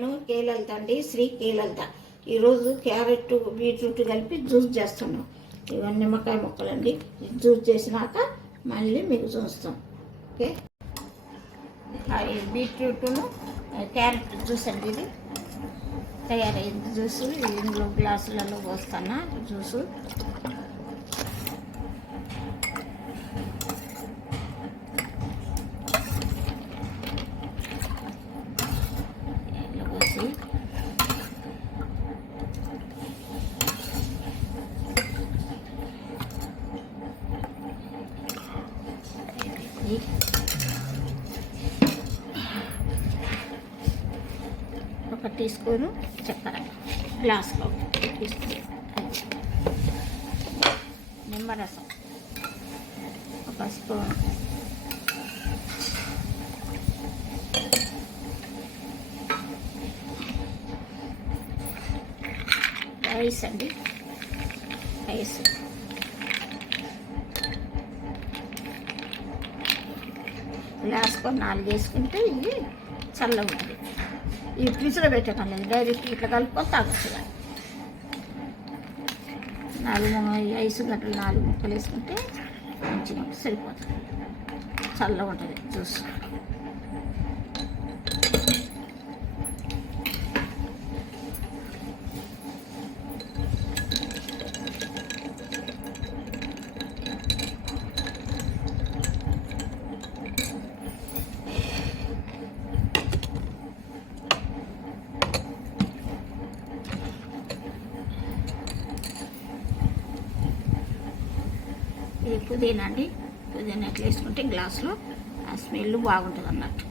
నేను కేలలిత అండి, శ్రీ కేలలిత. ఈరోజు క్యారెట్ బీట్రూట్ కలిపి జ్యూస్ చేస్తున్నాం. ఇవన్నీ నిమ్మకాయ ముక్కలండి. జ్యూస్ చేసినాక మళ్ళీ మీకు చూస్తాం. ఓకే, బీట్రూట్ను క్యారెట్ జ్యూస్ అండి. ఇది తయారైంది జ్యూసు. ఇందులో గ్లాసులలో పోస్తాను జ్యూసు. ఒక టీ స్పూను చక్కెర, గ్లాస్లో టీ స్పూన్ నిమ్మరసం, ఒక స్పూన్ రైస్ అండి, రైస్ గ్లాస్కో 4 వేసుకుంటే ఇది చల్లగా ఉంటుంది. ఈ ఫ్రిడ్జ్లో పెట్టకండి, డైరెక్ట్ ఇట్లా కలుపుకొని తాగొచ్చు. 4 ఐసు గంటలు 4 ముక్కలు వేసుకుంటే మంచిగా సరిపోతుంది, చల్లగా ఉంటుంది జ్యూస్. ఇది పుదీనా అండి. పుదీనా ఎట్లా వేసుకుంటే గ్లాసులో ఆ స్మెల్ బాగుంటుంది అన్నట్టు.